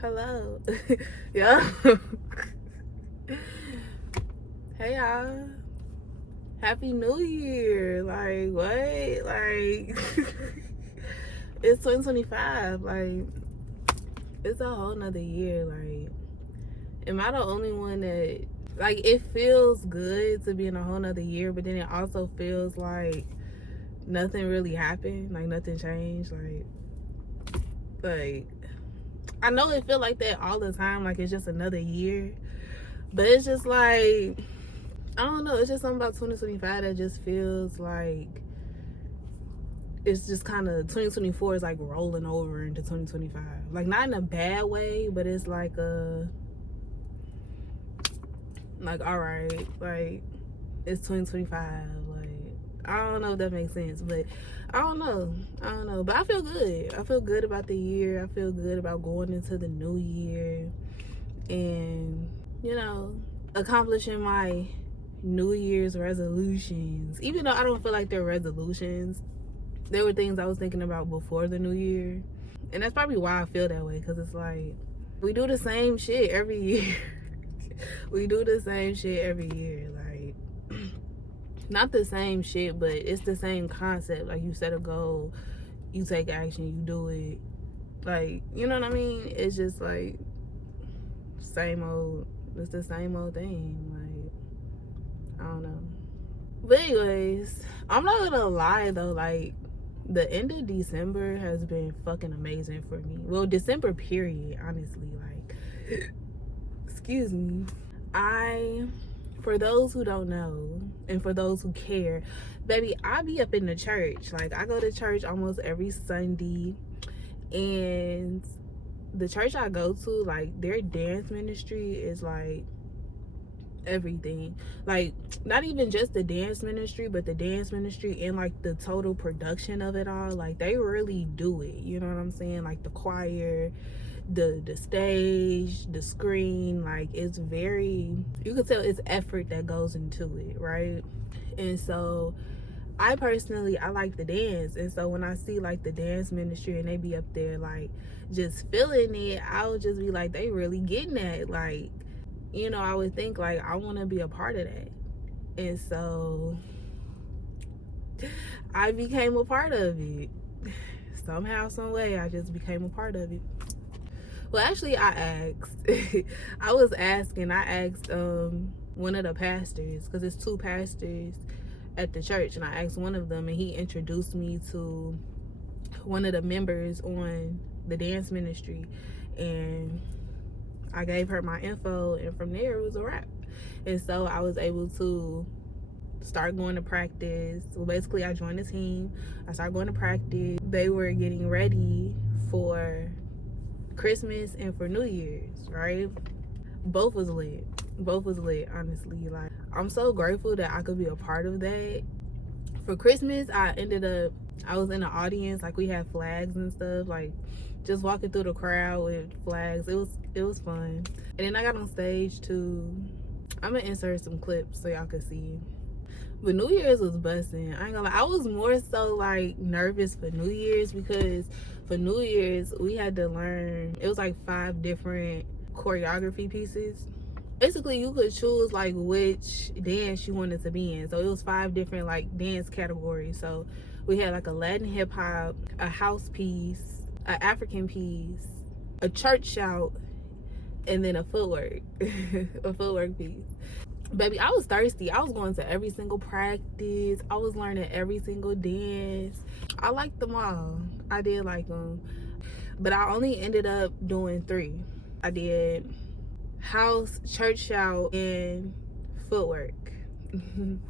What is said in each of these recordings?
Hello. Yeah. Hey y'all. Happy New Year. Like what? Like it's 2025. Like it's a whole nother year. Like am I the only one that like it feels good to be in a whole nother year, but then it also feels like nothing really happened, like nothing changed. Like I know it feel like that all the time, like it's just another year. But it's just like I don't know. It's just something about 2025 that just feels like it's just kind of 2024 is like rolling over into 2025. Like not in a bad way, but it's like all right, like it's 2025. Like I don't know if that makes sense, but I don't know. But I feel good. I feel good about the year. I feel good about going into the new year and accomplishing my New Year's resolutions. Even though I don't feel like they're resolutions, there were things I was thinking about before the new year. And that's probably why I feel that way, because it's like we do the same shit every year. We do the same shit every year. Like, not the same shit, but it's the same concept. Like, you set a goal, you take action, you do it. Like, you know what I mean? It's just like same old, it's the same old thing. Like, I don't know. But anyways, I'm not gonna lie though, like the end of December has been fucking amazing for me. Well, December period, honestly. Like, excuse me. For those who don't know, and for those who care, baby, I be up in the church. Like, I go to church almost every Sunday, and the church I go to, like, their dance ministry is like everything. Like, not even just the dance ministry, but the dance ministry and like the total production of it all. Like, they really do it, you know what I'm saying? Like the choir, the stage, the screen, like it's very, you can tell it's effort that goes into it, right? And so I personally, I like the dance, and so when I see like the dance ministry and they be up there like just feeling it, I'll just be like, they really getting that. Like, I would think like I want to be a part of that. And so I became a part of it. Somehow, some way, I just became a part of it. Well, actually, I asked. I asked one of the pastors, because it's two pastors at the church, and I asked one of them, and he introduced me to one of the members on the dance ministry, and I gave her my info, and from there it was a wrap. And so I was able to start going to practice. Well, basically I joined the team. I started going to practice. They were getting ready for Christmas and for New Year's, right? Both was lit. Honestly. Like, I'm so grateful that I could be a part of that. For Christmas, I was in the audience. Like, we had flags and stuff, like just walking through the crowd with flags. It was fun. And then I got on stage too. I'm gonna insert some clips so y'all can see. But New Year's was busting. I ain't gonna lie. I was more so like nervous for New Year's, because for New Year's we had to learn, it was like 5 different choreography pieces. Basically, you could choose like which dance you wanted to be in. So it was 5 different like dance categories. So we had like a Latin hip hop, a house piece, an African piece, a church shout, and then a footwork, a footwork piece. Baby, I was thirsty. I was going to every single practice. I was learning every single dance. I liked them all. I did like them. But I only ended up doing 3. I did house, church shout, and footwork.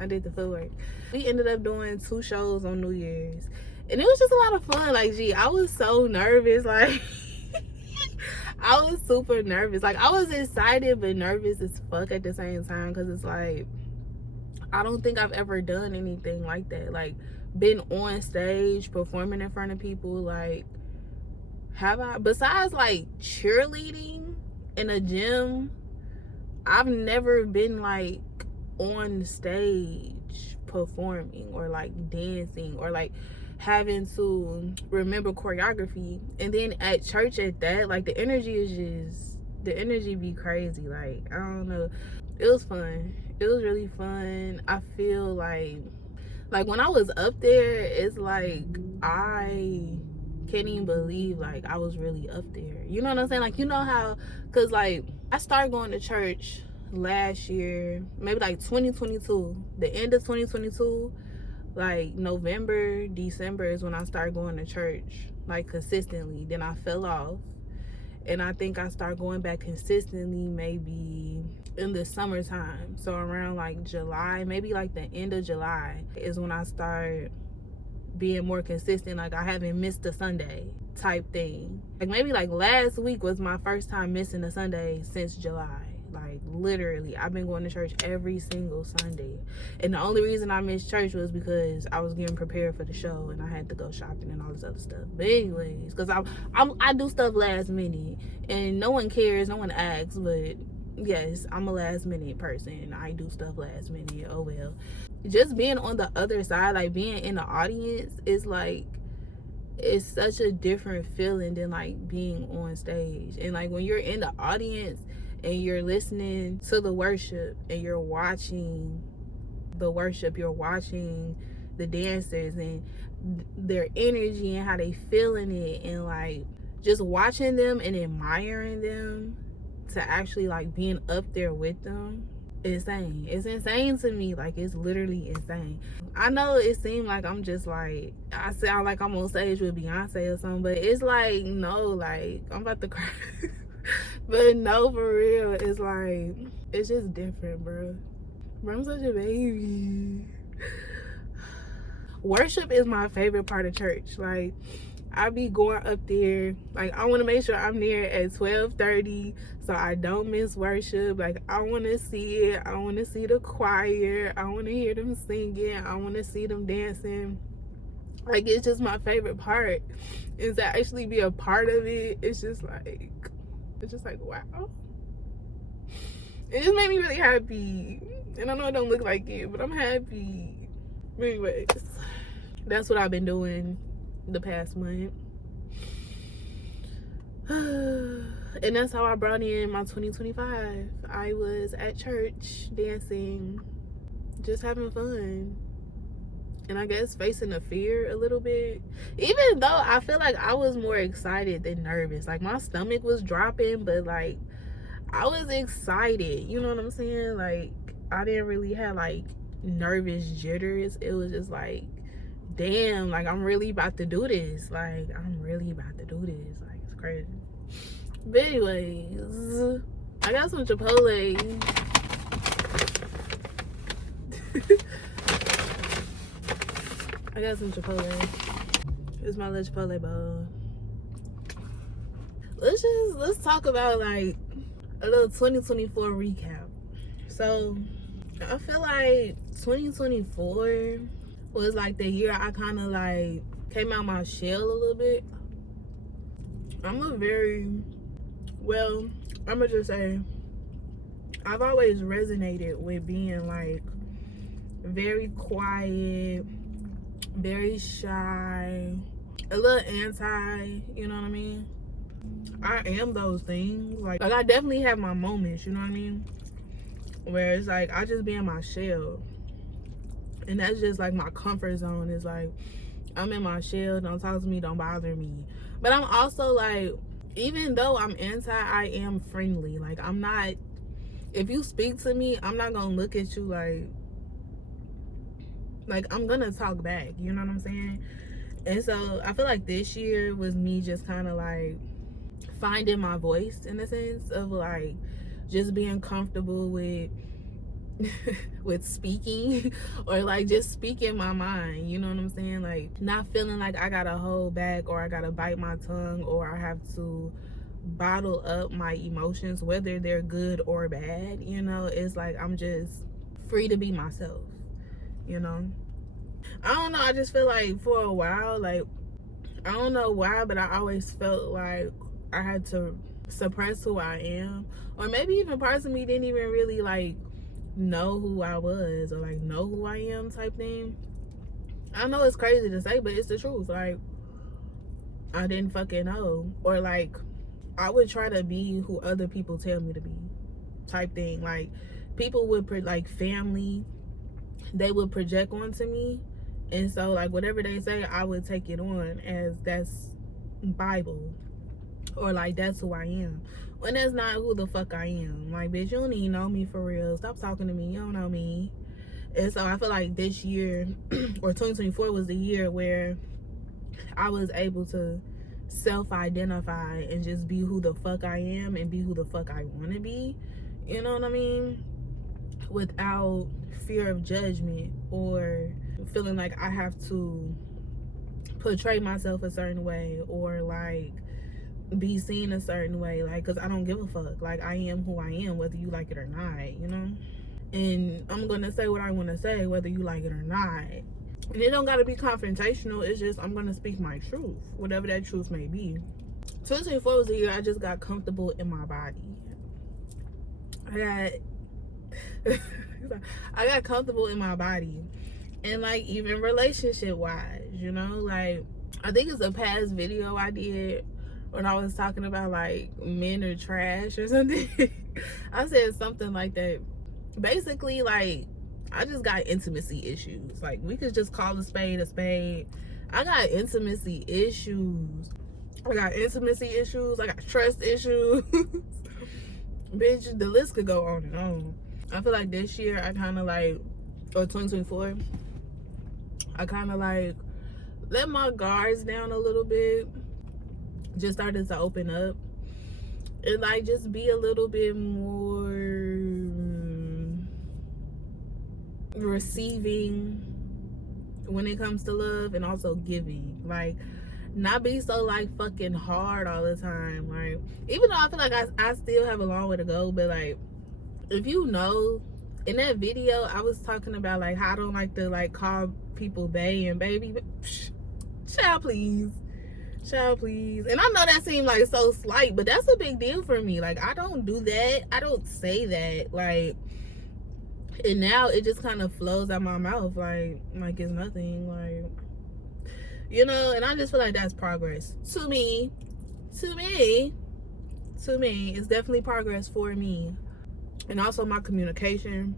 I did the footwork. We ended up doing 2 shows on New Year's. And it was just a lot of fun. Like, gee, I was so nervous. Like, I was super nervous. Like, I was excited but nervous as fuck at the same time, because it's like, I don't think I've ever done anything like that. Like, been on stage performing in front of people. Like, have I? Besides like cheerleading in a gym, I've never been like on stage performing or like dancing or like having to remember choreography. And then at church at that, like the energy be crazy. Like, I don't know. It was fun. It was really fun. I feel like when I was up there, it's like I can't even believe like I was really up there. You know what I'm saying? Like, you know how, cause like I started going to church last year, maybe like 2022, the end of 2022, like November, December is when I started going to church like consistently. Then I fell off, and I think I started going back consistently maybe in the summertime. So around like July, maybe like the end of July is when I started being more consistent. Like, I haven't missed a Sunday type thing. Like, maybe like last week was my first time missing a Sunday since July. Like, literally, I've been going to church every single Sunday. And the only reason I missed church was because I was getting prepared for the show and I had to go shopping and all this other stuff. But anyways, because I do stuff last minute and no one cares, no one asks, but yes, I'm a last minute person. I do stuff last minute. Oh well. Just being on the other side, like being in the audience, is like, it's such a different feeling than like being on stage. And like when you're in the audience and you're listening to the worship and you're watching the worship, you're watching the dancers and their energy and how they feeling it, and like just watching them and admiring them, to actually like being up there with them, insane. It's insane to me. Like, it's literally insane. I know it seemed like I'm just like, I sound like I'm on stage with Beyonce or something, but it's like, no, like I'm about to cry. But no, for real, it's like, it's just different, bro. I'm such a baby. Worship is my favorite part of church. Like, I be going up there, like I want to make sure I'm there at 12:30 so I don't miss worship. Like, I want to see it. I want to see the choir. I want to hear them singing. I want to see them dancing. Like, it's just my favorite part, is to actually be a part of it. It's just like wow. It just made me really happy. And I know it don't look like it, but I'm happy. Anyways, that's what I've been doing the past month. And that's how I brought in my 2025. I was at church dancing, just having fun, and I guess facing the fear a little bit, even though I feel like I was more excited than nervous. Like, my stomach was dropping, but like I was excited, you know what I'm saying? Like, I didn't really have like nervous jitters. It was just like, damn, like I'm really about to do this. Like, I'm really about to do this. Like, it's crazy. But anyways, I got some Chipotle. I got some Chipotle. It's my little Chipotle bowl. Let's talk about like a little 2024 recap. So I feel like 2024 was like the year I kind of like came out my shell a little bit. I'm gonna just say, I've always resonated with being like very quiet, very shy, a little anti, you know what I mean? I am those things. Like I definitely have my moments, you know what I mean? Where it's like I just be in my shell. And that's just like my comfort zone. Is like, I'm in my shell, don't talk to me, don't bother me. But I'm also like, even though I'm anti, I am friendly. Like, I'm not, if you speak to me, I'm not gonna look at you like I'm gonna talk back, you know what I'm saying? And so I feel like this year was me just kind of like finding my voice, in a sense of like just being comfortable with with speaking, or like just speaking my mind, you know what I'm saying? Like, not feeling like I gotta hold back, or I gotta bite my tongue, or I have to bottle up my emotions, whether they're good or bad, you know? It's like I'm just free to be myself, you know? I don't know, I just feel like for a while, like, I don't know why, but I always felt like I had to suppress who I am, or maybe even parts of me didn't even really like know who I was, or like know who I am type thing. I know it's crazy to say, but it's the truth. Like, I didn't fucking know. Or like, I would try to be who other people tell me to be, type thing. Like, people would, like, family, they would project onto me. And so, like, whatever they say, I would take it on as that's Bible. Or, like, that's who I am. When that's not who the fuck I am. Like, bitch, you don't even know me for real. Stop talking to me. You don't know me. And so, I feel like this year, or 2024, was the year where I was able to self-identify and just be who the fuck I am and be who the fuck I want to be. You know what I mean? Without fear of judgment or feeling like I have to portray myself a certain way or like be seen a certain way, like, because I don't give a fuck. Like, I am who I am, whether you like it or not, you know? And I'm gonna say what I want to say, whether you like it or not. And it don't gotta be confrontational. It's just I'm gonna speak my truth, whatever that truth may be. 2024 was the year I just got comfortable in my body. I got comfortable in my body. And like, even relationship wise, you know, like, I think it's a past video I did when I was talking about like men are trash or something. I said something like that. Basically, like, I just got intimacy issues. Like, we could just call a spade a spade. I got intimacy issues. I got trust issues. Bitch, the list could go on and on. I feel like this year I kind of like, or 2024, I kind of like let my guards down a little bit. Just started to open up and like just be a little bit more receiving when it comes to love, and also giving. Like, not be so like fucking hard all the time. Like, even though I feel like I still have a long way to go, but like, if you know, in that video I was talking about like how I don't like to like call people bae and baby. Child, please. And I know that seemed like so slight, but that's a big deal for me. Like, I don't do that. I don't say that. Like, and now it just kind of flows out my mouth like it's nothing. Like, you know, and I just feel like that's progress to me. It's definitely progress for me. And also my communication.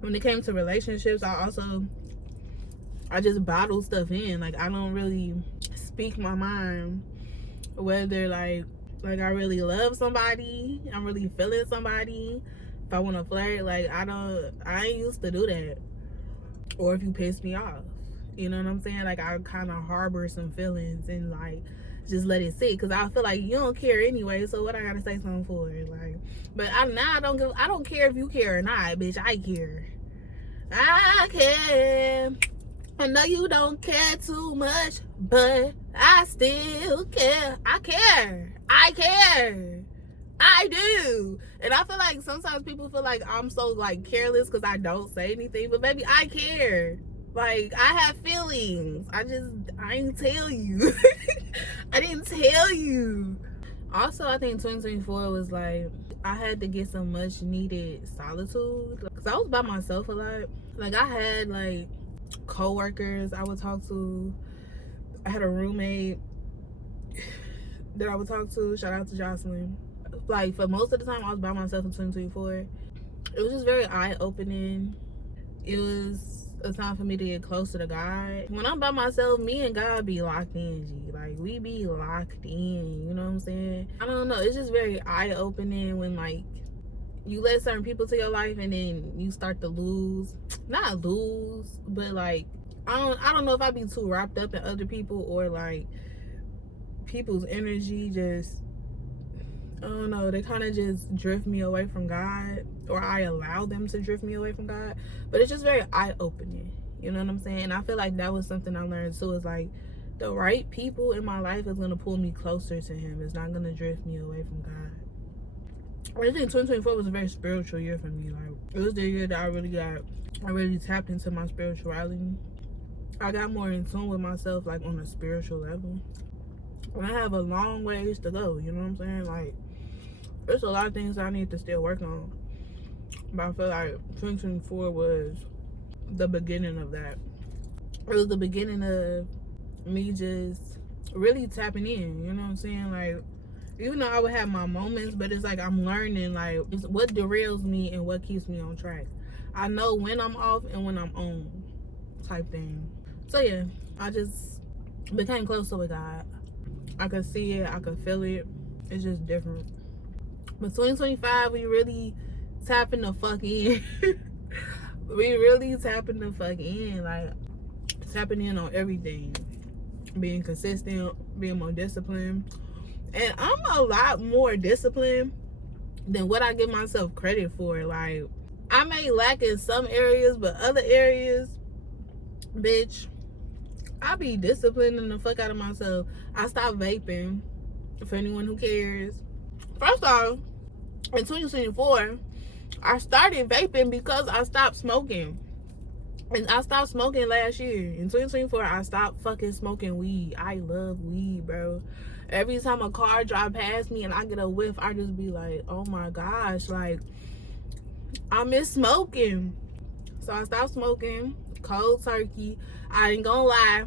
When it came to relationships, I just bottle stuff in. Like, I don't really speak my mind. Whether like I really love somebody, I'm really feeling somebody, if I want to flirt, like, I ain't used to do that. Or if you piss me off, you know what I'm saying? Like, I kind of harbor some feelings and like just let it sit, because I feel like you don't care anyway, so what I gotta say something for? Like, but I don't care if you care or not, bitch. I care. I know you don't care too much, but I still care. I care. I do. And I feel like sometimes people feel like I'm so like careless because I don't say anything, but baby, I care. Like, I have feelings. I didn't tell you. I didn't tell you. Also, I think 2024 was like, I had to get some much needed solitude, because I was by myself a lot. Like, I had like co-workers I would talk to. I had a roommate that I would talk to. Shout out to Jocelyn. Like, for most of the time I was by myself in 2024. It was just very eye-opening. It was a time for me to get closer to God. When I'm by myself, me and God be locked in, G. Like, we be locked in, you know what I'm saying? I don't know, it's just very eye-opening when like you let certain people to your life and then you start to not lose, but like, I don't know if I be too wrapped up in other people, or like people's energy just, I don't know, they kind of just drift me away from God, or I allow them to drift me away from God. But it's just very eye-opening, you know what I'm saying? And I feel like that was something I learned too, is like, the right people in my life is going to pull me closer to him. It's not going to drift me away from God. I think 2024 was a very spiritual year for me. Like, it was the year that I really tapped into my spirituality. I got more in tune with myself, like, on a spiritual level. And I have a long ways to go, you know what I'm saying? Like, there's a lot of things I need to still work on. But I feel like 2024 was the beginning of that. it was the beginning of me just really tapping in, you know what I'm saying? Like, even though I would have my moments, but it's like I'm learning like what derails me and what keeps me on track. I know when I'm off and when I'm on, type thing. So yeah, I just became closer with God. I could see it, I could feel it. It's just different. But 2025, we really tapping the fuck in. We really tapping the fuck in, like tapping in on everything, being consistent, being more disciplined. And I'm a lot more disciplined than what I give myself credit for. Like, I may lack in some areas, but other areas, bitch, I be disciplining the fuck out of myself. I stopped vaping, for anyone who cares. First off, in 2024, I started vaping because I stopped smoking. And I stopped smoking last year. In 2024, I stopped fucking smoking weed. I love weed, bro. Every time a car drive past me and I get a whiff, I just be like, oh my gosh, like, I miss smoking. So I stopped smoking, cold turkey. I ain't gonna lie.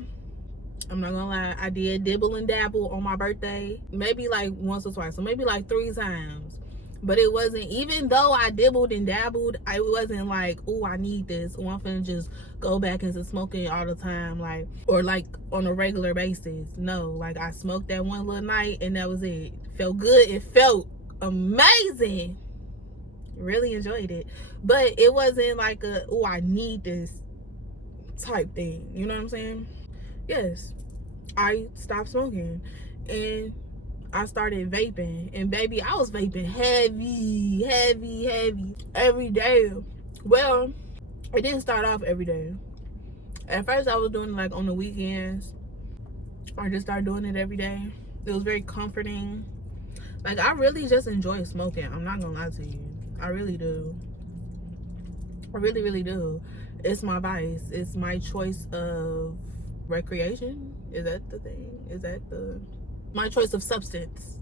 I'm not gonna lie. I did dibble and dabble on my birthday. Maybe like once or twice. So maybe like 3 times. But it wasn't, even though I dibbled and dabbled, I wasn't like, oh, I need this. Or I'm finna just go back into smoking all the time. Like, or like on a regular basis. No, like I smoked that one little night and that was it. Felt good. It felt amazing. Really enjoyed it. But it wasn't like a, oh, I need this type thing. You know what I'm saying? Yes, I stopped smoking and I started vaping. And baby, I was vaping heavy every day. Well, it didn't start off every day. At first I was doing it like on the weekends. I just started doing it every day. It was very comforting. Like, I really just enjoy smoking. I'm not gonna lie to you. I really do. I really do. It's my vice. It's my choice of recreation. Is that the thing? Is that my choice of substance?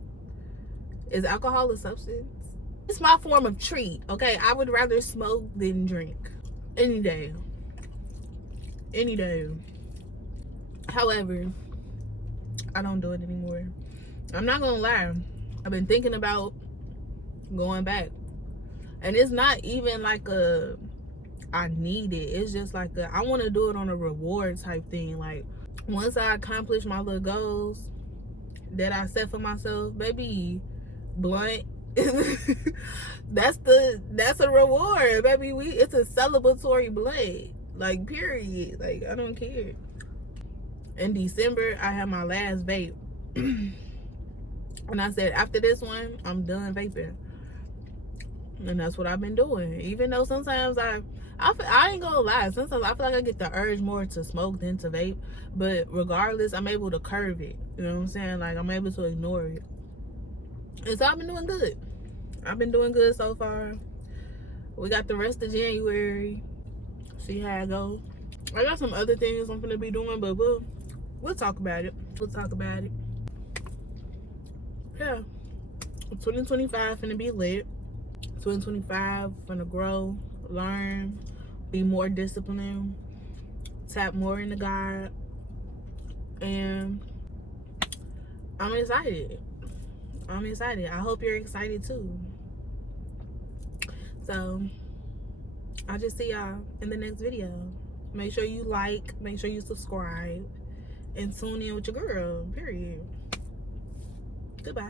Is alcohol a substance? It's my form of treat. Okay, I would rather smoke than drink any day. However, I don't do it anymore. I'm not gonna lie, I've been thinking about going back, and it's not even like a I need it. It's just like I want to do it on a reward type thing. Like, once I accomplish my little goals that I set for myself, baby, blunt. that's a reward, baby. It's a celebratory blunt. Like, period. Like, I don't care. In December, I had my last vape. And I said, after this one, I'm done vaping. And that's what I've been doing. Even though sometimes I ain't gonna lie, sometimes I feel like I get the urge more to smoke than to vape. But regardless, I'm able to curve it. You know what I'm saying? Like, I'm able to ignore it. And so I've been doing good. I've been doing good so far. We got the rest of January. See how it goes. I got some other things I'm gonna be doing, but we'll talk about it. Yeah. 2025 finna be lit. 2025 finna grow, learn, be more disciplined, tap more into God, and I'm excited. I hope you're excited too. So I'll just see y'all in the next video. Make sure you like, make sure you subscribe, and tune in with your girl, period. Goodbye.